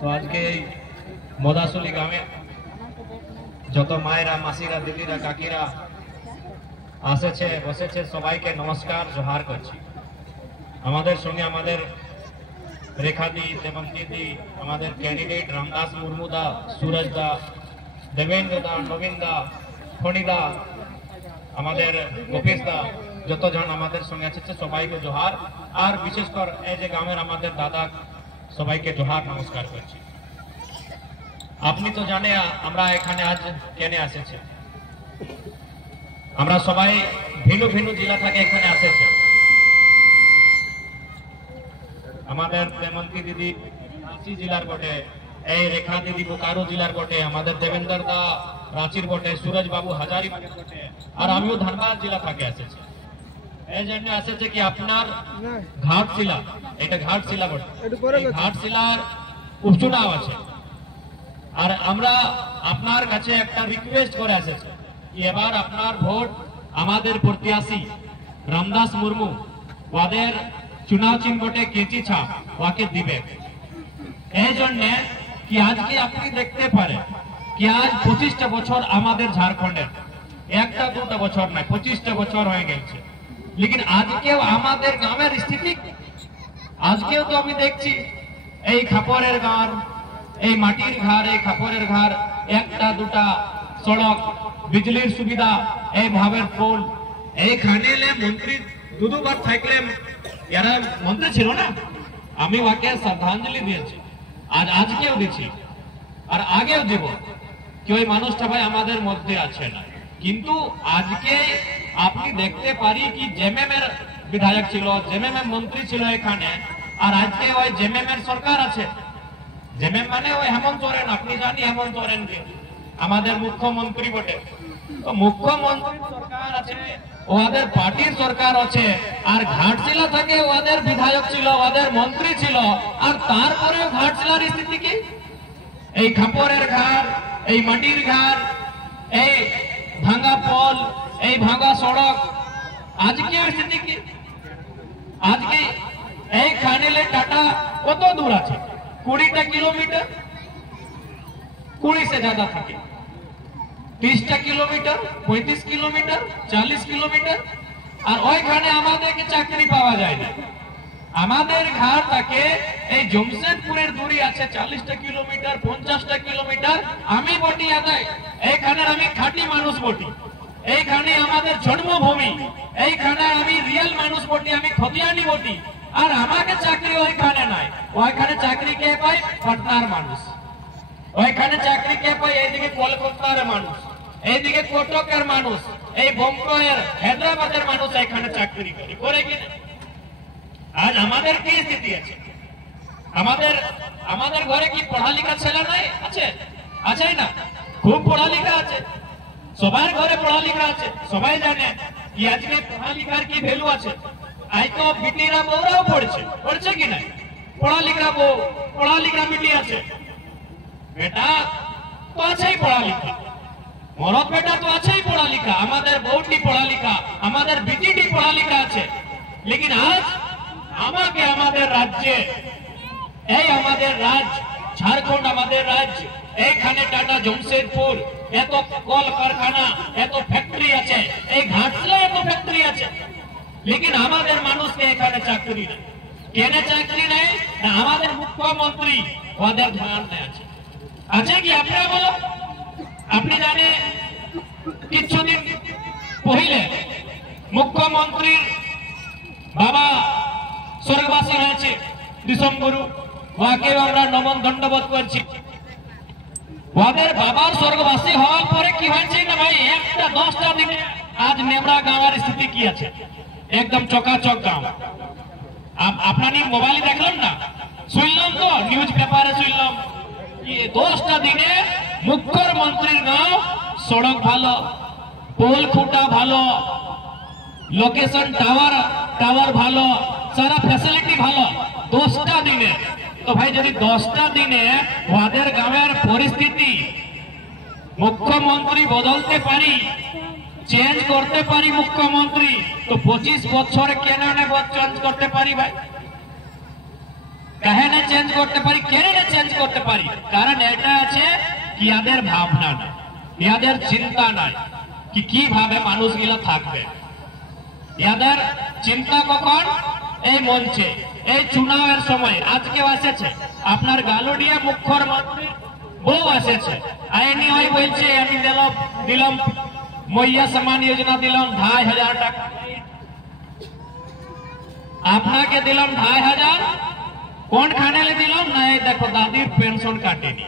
তো আজকে এই মদাসুলি গ্রামে যত মায়েরা, মাসিরা, দিদিরা, কাকিরা আসেছে বসেছে সবাইকে নমস্কার জোহার করছি। আমাদের সঙ্গে আমাদের রেখাদি, দেবন্তীদি, আমাদের ক্যান্ডিডেট রামদাস মুর্মু দা, সুরজ দা, দেবেন্দ্র দা, নবীন দা, ফণিদা, আমাদের গোপেশ দা, যতজন আমাদের সঙ্গে আছে সবাইকে জোহার। আর বিশেষ করে এই যে গ্রামের আমাদের দাদা সবাইকে জোহার নমস্কার করছি। আপনি তো জানে আমরা এখানে আজ কেন এসেছি। আমরা সবাই ভিন্ন ভিন্ন জেলা থেকে এখানে এসেছে। আমাদের দেমন্তী দিদি রাঁচি জেলার বটে, এই রেখা দিদি বোকারো জেলার বটে, আমাদের দেবেন্দ্র দা রাঁচির বটে, সুরজ বাবু হাজারিবাগের বটে, আর আমিও ধানবাদ জেলা থেকে এসেছি। এই জন্য এসেছে কি আপনার ঘাটশিলা, এটা ঘাটশিলা বটে, ঘাটশিলার উপচুনাও আছে। আর আমরা আপনার কাছে একটা রিকোয়েস্ট করে এসেছি কি এবার আপনার ভোট আমাদের প্রত্যাশী রামদাস মুর্মু ওদের চুনাव চিহ্ন বটে কেচি ছাপ ওকে দিবে। এই জন্য কি আজকে আপনি দেখতে পারেন কি আজ 25টা বছর আমাদের ঝাড়খণ্ডের, একটা দুটা বছর নয় 25টা বছর হয়ে গেছে। लेकिन আজকেও আমাদের গ্রামের স্থিতি, আজকেও তো আমি দেখছি এই খাপরের ঘর, এই মাটির ঘর, এই খাপরের ঘর, একটা দুটা সড়ক, বিজলির সুবিধা, এই ভাবের পোল, এইখানে মন্ত্রী দুবার থাকলে এরা মন্ত্রী ছিল না, আমি ওকে শ্রদ্ধাঞ্জলি দিয়েছি, আজকেও দিচ্ছি আর আগেও দিব কি ওই মানুষটা ভাই আমাদের মধ্যে আছে না। কিন্তু আজকে আপনি দেখতে পারি কি জেএমএম এর বিধায়ক ছিল, জেএমএম এর মন্ত্রী ছিল এখানে, আর আজকে ওই জেএমএম এর সরকার আছে। জেএমএম মানে ওই হেমন্ত সোরেন, আপনি জানি হেমন্ত সোরেন কে আমাদের মুখ্যমন্ত্রী বটে। তো মুখ্যমন্ত্রী সরকার আছে, ওদের পার্টির সরকার আছে, আর ঘাটশিলা থেকে ওদের বিধায়ক ছিল, ওদের মন্ত্রী ছিল, আর তারপরে ঘাটশিলার স্থিতি কি এই খাপরের ঘর, এই মাটির ঘর, এই ভাঙা পোল, এই ভাঙা সড়ক, আজকে স্থিতি কি? আজকে এই খানিলে টাটা কত দূর আছে? 20টা কিলোমিটার, 20 से ज्यादा থাকে, 30টা কিলোমিটার, 35 কিলোমিটার, 40 কিলোমিটার, আর ওইখানে আমাদেরকে চাকরি পাওয়া যায় না। আমাদের ঘর থেকে এই জমশেদপুরের দূরি আছে 40টা কিলোমিটার, 50টা কিলোমিটার। আমি বটি আদায় এইখানে, আমি খাঁটি মানুষ বটি, এইখানে আমাদের জন্মভূমি, এইখানে আমি রিয়েল মানুষ বটি, আমি খতিয়ানি বটি, আর আমাকে চাকরি ওইখানে নাই। ওইখানে চাকরি কে পায়? পাটনার মানুষ। ওইখানে চাকরি কে পায়? এইদিকে কলকাতার মানুষ, এইদিকে কটকের মানুষ, এই বোম্বের, হায়দ্রাবাদের মানুষ এখানে চাকরি করে কিনা? আজ আমাদের কি স্থিতি আছে? আমাদের ঘরে কি পড়ালেখা ছেলে নাই আছে? আছে না? খুব পড়ালেখা আছে, সবার ঘরে পড়ালেখা আছে, সবাই জানে কি আজকে পড়ালেখার কি ভ্যালু আছে। আজ তো বিটিরা বউরাও পড়ছে কি না? পড়ালেখা বউ, পড়ালেখা বিটি আছে, বেটা তো আছেই পড়ালেখা, মরদ বেটা তো আছেই পড়ালেখা, আমাদের বউটি পড়ালেখা, আমাদের বিটিটি পড়ালেখা আছে। लेकिन আজ আমাকে আমাদের রাজ্যে, এই আমাদের রাজ্য ঝাড়খণ্ড, আমাদের রাজ্য, এইখানে টাটা জমশেদপুর এত কল কারখানা, এত ফ্যাক্টরি আছে, এই ঘাটশিলা এত ফ্যাক্টরি আছে, लेकिन আমাদের মানুষকে এখানে চাকরি নেই। কেন চাকরি নেই? না আমাদের মুখ্যমন্ত্রী ওদের ধ্যান আছে। আছে কি আপনারা বলো? আপনি জানে কিছুদিন পहिले মুখ্যমন্ত্রীর বাবা স্বর্গবাসী হয়েছে দিসম্বরু, ওকে আমরা নমন দণ্ডবোধ করছি। ওদের বাবার স্বর্গবাসী হওয়ার পরে কি হয়েছে না ভাই, একটা 10টা দিনে আজ নেমরা গাঁওয়ের স্থিতি কি আছে? একদম চকাচক গাঁও। আপনারা মোবাইলে দেখলাম না, শুনলাম তো নিউজ পেপারে শুনলাম কি 10টা দিনে মুখ্যমন্ত্রীর গাঁও সড়ক ভালো, পোল খুঁটা ভালো, লোকেশন টাওয়ার ভালো, সারা ফ্যাসিলিটি ভালো 10টা দিনে। তো ভাই যদি 10টা দিনে ওদের গ্রামের পরিস্থিতি মুখ্যমন্ত্রী বদলতে পারি, চেঞ্জ করতে পারি মুখ্যমন্ত্রী, তো 25 বছরে কেন চেঞ্জ করতে পারি ভাই? कहे ना चेंज করতে পারি, কেন চেঞ্জ করতে পারি? কারণ এটা আছে ইয়াদের ভাবনা নাই, ইয়াদের চিন্তা নাই কি কিভাবে মানুষগুলো থাকবে। ইয়াদের চিন্তা কখন? এই মঞ্চে, এই চুনাবের সময়। আজকেও এসেছে আপনার গালুডিয়া মুখ্যমন্ত্রী বউ এসেছে, আইনি হয় বলছে আমি দিলাম মহিলা সম্মান যোজনা দিলাম 2500 টাকা, আপনাকে দিলাম 2500। কোন খানেলে দিলাম না? এই দেখো দাদির পেনশন কাটেনি।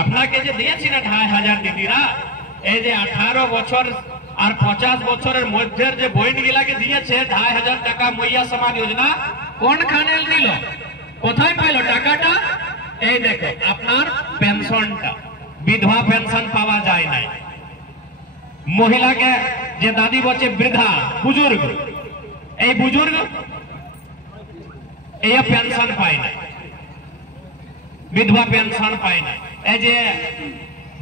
আপনাকে যে দিয়েছি না 2500 দিদিরা, এই যে 18 বছর আর 50 বছরের মধ্যের যে বইন গিলাকে দিয়েছে 2500 টাকা মহিলা সম্মান যোজনা, কোন খানেল দিল? কোথায় পাইল টাকাটা? এই দেখো আপনার পেনশনটা, বিধবা পেনশন পাওয়া যায় নাই। মহিলাকে যে দাদি বলছে বৃদ্ধা বুজুর্গ, এই বুজুর্গ এই পেনশন পায় না, বিধবা পেনশন পায় না। এই যে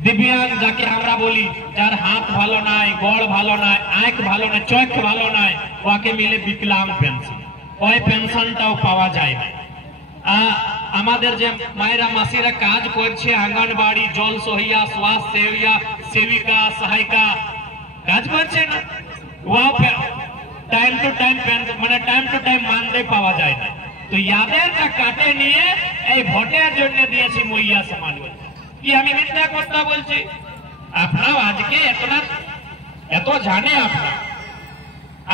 দিব্যাঙ্গ যাকে আমরা বলি, যার হাত ভালো নাই, গড় ভালো নাই, আঁখ ভালো নাই, চোখ ভালো নাই, ওকে মিলে বিকলাঙ্গ পেনশন, ওই পেনশনটাও পাওয়া যায় না। আমাদের যে মায়েরা মাসিরা কাজ করছে আঙ্গনবাড়ি, জল সহিয়া, স্বাস্থ্য সেবিকা, সেবিকা, সহায়িকা কাজ করছে না, ওয়াও টাইম টু টাইম মানে টাইম টু টাইম মানতে পাওয়া যায় না। তো ইয়াদেরটা কাটে নিয়ে এই ভোটের জন্য দিয়েছি মহিলা সমান কি আমি মিথ্যা কথা বলছি? আপনারাও আজকে এত জানে,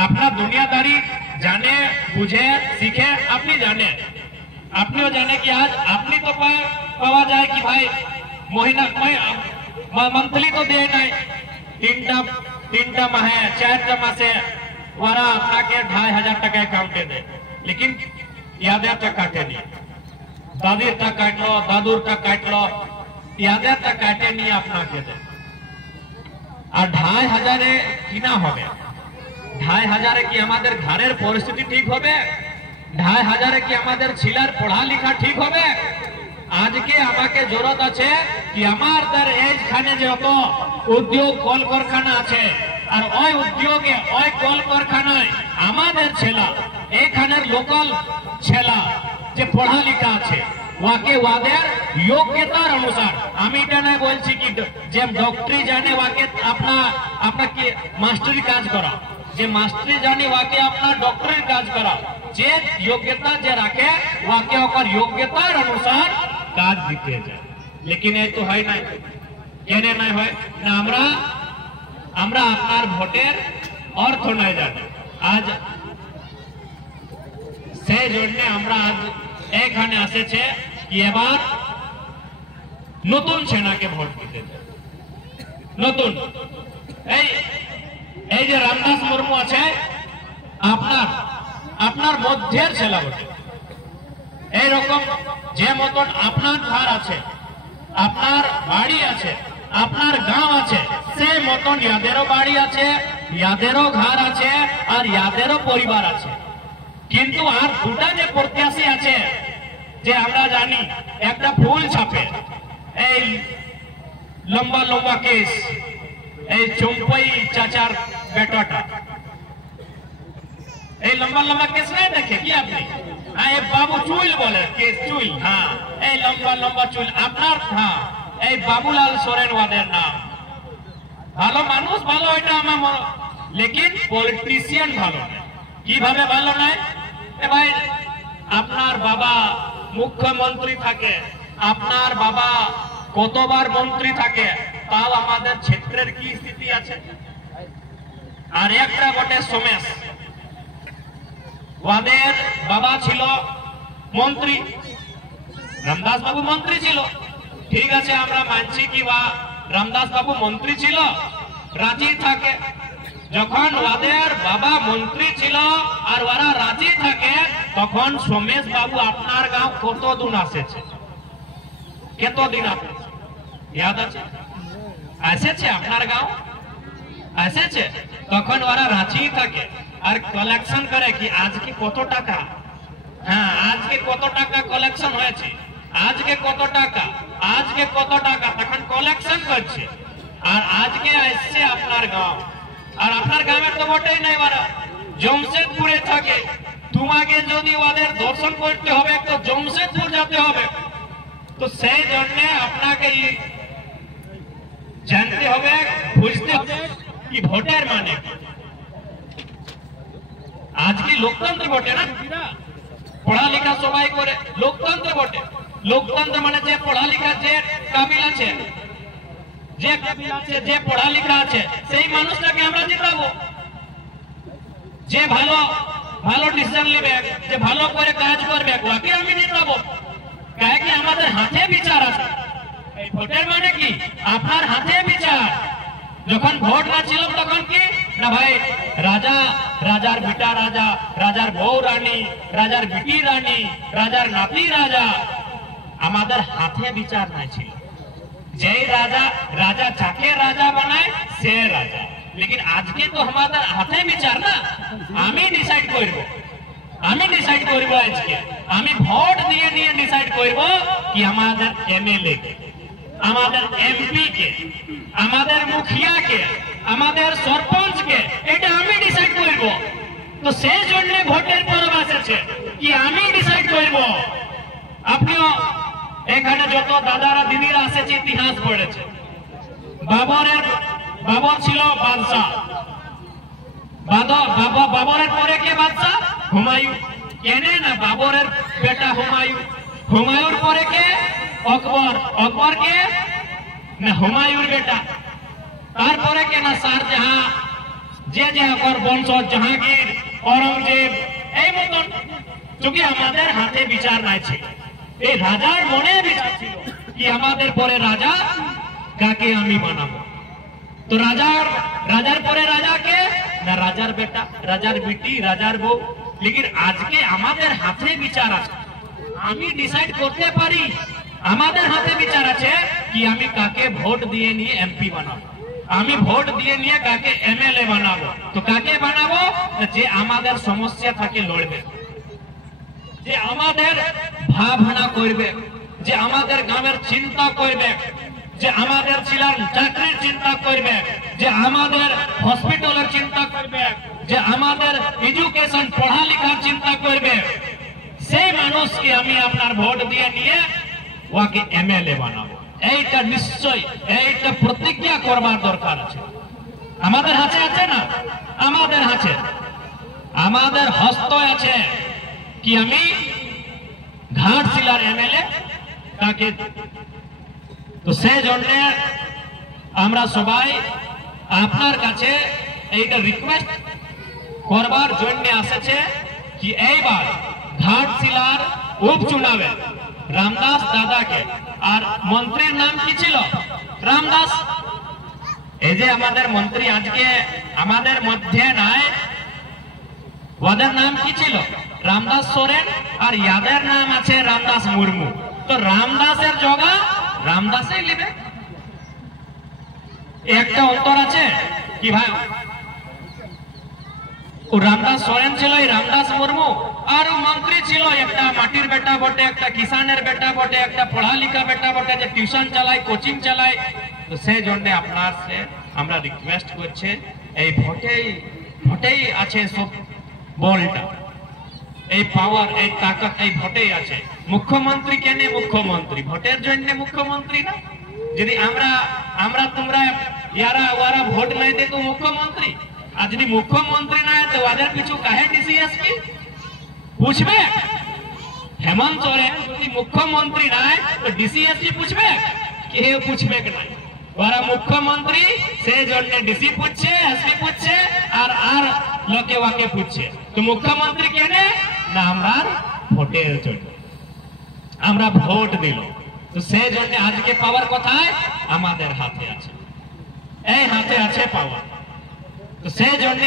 আপনার দুনিয়াদারি জানে, বুঝে, শিখে আপনি জানে, আপনিও জানে কি আজ আপনি তো পাওয়া যায় কি ভাই মহিলা मंथली तो दे नहीं, तीन माहे 4 मासे वारा अपना के 2500 टका अकाउंटे दे, लेकिन यादे तक काटे नहीं, दादी तक काट लो, दादूर तक काट लो, यादे तक काटे नहीं अपना के दे। और 2500 की ना हो गया, 2500 की हमारे घरेर परिस्थिति ठीक हो गए, 2500 की हमारे छिलार पढ़ा लिखा ठीक हो गए। आज के আমাকে জরুরত আছে কি আমাদের এইখানে যত উদ্যোগ কলকারখানা আছে আর ওই উদ্যোগে ওই কলকারখানায় আমাদের ছেলা এইখানের লোকাল ছেলা যে পড়ালেখা আছে ওকে ওদের যোগ্যতার অনুসার, আমি এটা না বলছি কি যে ডক্টরি জানে ওকে আপনার কি মাস্টারি কাজ করা, যে মাস্টারি জানে ওকে আপনার ডক্টরের কাজ করা, যে যোগ্যতা যে রাখে ওকে ওর যোগ্যতার অনুসার কাজ দিতে যায়। लेकिन এই তো হয় না, কেন না হয় না? আমরা আপনার ভোটের অর্থ নাই জানি, আজ সেই জন্য আমরা আজ এখানে এসেছে কি এবার নতুন সেনাকে ভোট দিতে চাই। নতুন এই যে রামদাস মুর্মু আছে আপনার মধ্যের ছেলে বটে, এইরকম যে মতন আপনার ঘর আছে, আপনার বাড়ি আছে, আপনার গাঁও আছে, সেই মতন ইয়াদেরও বাড়ি আছে, ইয়াদেরও ঘর আছে, আর ইয়াদেরও পরিবার আছে। কিন্তু আর দুটা যে প্রত্যাশী আছে যে আমরা জানি, একটা ফুল ছাপে এই লম্বা লম্বা কেস, এই চম্পাই চাচার বেটাটা এই লম্বা লম্বা কেস নাই দেখে কি আপনি? এই বাবু চুল বলে, কেস চুল, হ্যাঁ এই লম্বা লম্বা চুল আপনার, হ্যাঁ এই বাবুলাল সোরেন ওদের নাম। ভালো মানুষ, ভালো এটা আমার, লেকিন পলিটিশিয়ান ভালো নয়। কিভাবে ভালো নয়? ভাই আপনার বাবা মুখ্যমন্ত্রী থাকে, আপনার বাবা কতবার মন্ত্রী থাকে, তাও আমাদের ক্ষেত্রের কি স্থিতি আছে? আর একটা বটে সোমেশ, ওদের বাবা ছিল মন্ত্রী, রামদাস বাবু মন্ত্রী ছিল, ঠিক আছে আমরা মানছি কি বা রামদাস বাবু মন্ত্রী ছিল, রাজি থাকে। যখন ওদের বাবা মন্ত্রী ছিল আর ওরা রাজি থাকে, তখন সোমেশ বাবু আপনার গাঁও কতদিন আসেছে, কতদিন আসেছে ইয়াদ আছে? এসেছে আপনার গাঁও এসেছে, তখন ওরা রাজি থাকে আর কালেকশন করে কি আজকে কত টাকা, হ্যাঁ আজকে কত টাকা কালেকশন হয়েছে, আজকে কত টাকা, আজকে কত টাকা, তখন কালেকশন করছে। আর আজকে আসছে আপনার গাঁও, আর আপনার গ্রামের তো বটেই নাই, ওরা জমশেদপুরে থাকে। তোমাকে যদি ওদের দর্শন করতে হবে তো জমশেদ তো সেই জন্য আপনাকে জানতে হবে, বুঝতে হবে কি ভোটের মানে। আজকে লোকতন্ত্র বটে না, পড়ালেখা সবাই করে, লোকতন্ত্র বটে। লোকতন্ত্র মানে যে পড়ালেখা, যে কাবিল আছে, যে পড়ালেখা আছে সেই মানুষটাকে আমরা জিতাবো। যে ভালো ভালো ডিসিশন নেবে, যে ভালো করে কাজ করবে, ওকে আমি জিতাবো। কারণ কি আমাদের হাতে বিচার আছে। এই ভোটের মানে কি আপনার হাতে বিচার। যখন ভোট না ছিল তখন কি না ভাই, রাজা, রাজার বেটা রাজা, রাজার বউ রানী, রাজার বিটি রানী, রাজার নাতি রাজা, আমাদের হাতে বিচার নাই ছিল। যে রাজা, রাজা যাকে রাজা বানায় সে রাজা। लेकिन আজকে তো আমাদের হাতে বিচার না। আমি ডিসাইড করব, আমি ডিসাইড করব আজকে, আমি ভোট দিয়ে নিয়ে ডিসাইড করব কি আমাদের এমএলএ কে, আমাদের এমপি কে, আমাদের মুখিয়া কে, আমাদের সরপঞ্চ কে, এটা আমি ডিসাইড করব। তো সেই জন্য ভোটের পর্ব আসছে কি আমি ডিসাইড করব। আপনিও এখানে যত দাদারা দিদিরা এসেছে ইতিহাস পড়েছে। বাবর ছিল বাদশাহ, বাবরের পরে কে বাদশাহ? হুমায়ুন। কেনে না বাবরের বেটা হুমায়ুন, হুমায়ুন পরে কে? আকবর, আকবর কে না হুমায়ুন বেটা। তারপরে কে না শাহজাহাं, যে আকবর বংশ, জাহাঙ্গীর, औरंगजेब, এই মতন। যদি আমাদের হাতে বিচার নাই ছিল, এই রাজার মনে বিচার ছিল কি আমাদের পরে রাজা কাকে আমি বানাবো। তো রাজার পরে রাজা কে না রাজার বেটা, রাজার বিটি, রাজার বউ। লেকিন আজকে আমাদের হাতে বিচার আছে, আমি ডিসাইড করতে পারি। আমাদের হাতে বিচার আছে কি আমি কাকে ভোট দিয়ে নিয়ে এমপি বানাবো, আমি ভোট দিয়ে নিয়ে কাকে এমএলএ বানাবো। তো কাকে বানাবো? যে আমাদের সমস্যা থাকে লড়বে, যে আমাদের ভাবনা করবে, যে আমাদের গ্রামের চিন্তা করবে, যে আমাদের ছেলের চাকরির চিন্তা করবে, যে আমাদের হসপিটালের চিন্তা করবে, যে আমাদের এডুকেশন পড়ালেখার চিন্তা করবে। সেই মানুষকে আমি আপনার ভোট দিয়ে নিয়ে ওকে এমএলএ বানাবো। এইটা নিশ্চয়, এইটা প্রতিজ্ঞা করবার দরকার আছে। আমাদের হাতে আছে না, আমাদের হাতে, আমাদের হস্ত আছে কি আমি ঘাটশিলার এমএলএ তাকে। তো সেই জন্য আমরা সবাই আপনার কাছে এইটা রিকোয়েস্ট করবার জন্য আসছে কি এইবার ঘাটশিলার উপচুনাবে রামদাস দাদাকে, আর মন্ত্রীর নাম কি ছিল? রামদাস। এই যে আমাদের মন্ত্রী আজকে আমাদের মধ্যে নাই, ওদের নাম কি ছিল? রামদাস সোরেন, আর ইয়াদের নাম আছে রামদাস মুর্মু। তো রামদাসের জগা রামদাসই লিবে। একটা অন্তর আছে কি ভাই, ও রামদাস সোরেন ছিল, এই রামদাস মুর্মু, আর ও মন্ত্রী ছিল একটা মাটির বেটা বটে, একটা কিষানের বেটা বটে, একটা পড়ালেখা বেটা বটে, যে টিউশন চালায়, কোচিং চালায়। তো সেই জন্য আপনার সে আমরা রিকোয়েস্ট করছে, এই ভোটেই আছে সব বলটা, এই পাওয়ার, এই তাকত এই ভোটেই আছে। মুখ্যমন্ত্রী কেন মুখ্যমন্ত্রী? ভোটের জন্য মুখ্যমন্ত্রী না। যদি আমরা তোমরা ইয়ারা ওয়ারা ভোট নাই দে তো মুখ্যমন্ত্রী, আর যদি মুখ্যমন্ত্রী না তো ওদের পিছু কাহে ডিসিএস কি পুছবে? হেমন্ত সোরেন যদি মুখ্যমন্ত্রী নাই তো ডিসিএস কি পুছবে? কেউ পুছবে নাই। ওরা মুখ্যমন্ত্রী, সেই জন্য ডিসি পুছছে, এসপি পুছছে, আর লোকে ওকে পুছছে। তো মুখ্যমন্ত্রী কেন না আমরা ভোটের জন্য, আমরা ভোট দিল। তো সেই জন্য আজকে পাওয়ার কোথায়? আমাদের হাতে আছে, এই হাতে আছে পাওয়ার। তো সেই জন্য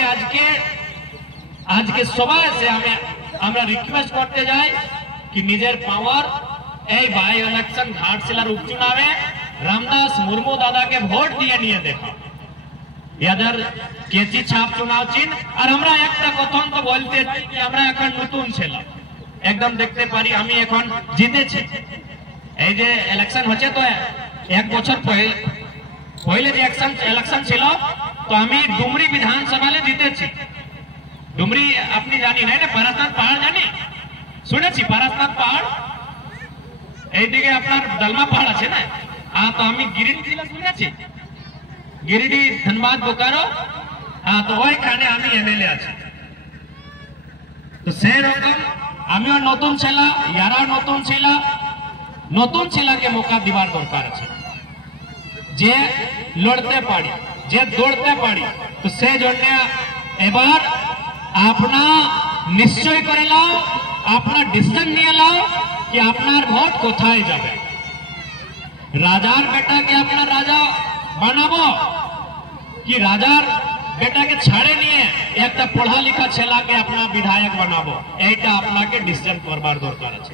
আজকে সবাই সে আমরা রিকোয়েস্ট করতে যাই কি নিজের পাওয়ার এই বাই ইলেকশন ঘাটশিলার উপচুনাবে রামদাস মুর্মু দাদাকে ভোট দিয়ে নিয়ে দেখা। ইয়াদের কেজি ছাপ চুনাव চিহ্ন। আর আমরা একটা কথা তো বলতে চাই কি আমরা এখন নতুন ছিলাম, একদম দেখতে পারি আমি এখন জিতেছি। এই যে ইলেকশন হচ্ছে তো এক বছর পহলে যে ইলেকশন ছিল তো আমি ডুমরি বিধানসভায় জিতেছি। ডুমরি আপনি জানি না, পারসনাথ পাহাড় জানি, শুনেছি পারসনাথ পাহাড়। এইদিকে আপনার ডালমা পাহাড় আছে না, তো আমি গিরিডি জেলা শুনেছি, গিরিডি, ধনবাদ, বোকারো, তো ওইখানে আমি এমএলএ আছি। তো সেই রকম আমিও নতুন ছেলা, ইয়ারাও নতুন ছেলা, নতুন ছেলাকে মৌকা দিবার দরকার আছে, যে লড়তে পারি, যে দৌড়তে পারি। তো সেই জন্য এবার আপনা নিশ্চয় করে লাও, আপনার ডিসিশন নিয়ে লাও कि আপনার ভোট কোথায় যাবে। রাজার বেটাকে আপনার রাজা বানাবো কি রাজার বেটাকে ছাড়ে নিয়ে একটা পড়া লিখা ছেলেকে আপনার বিধায়ক বানাবো, এইটা আপনাকে ডিসিশন করবার দরকার আছে।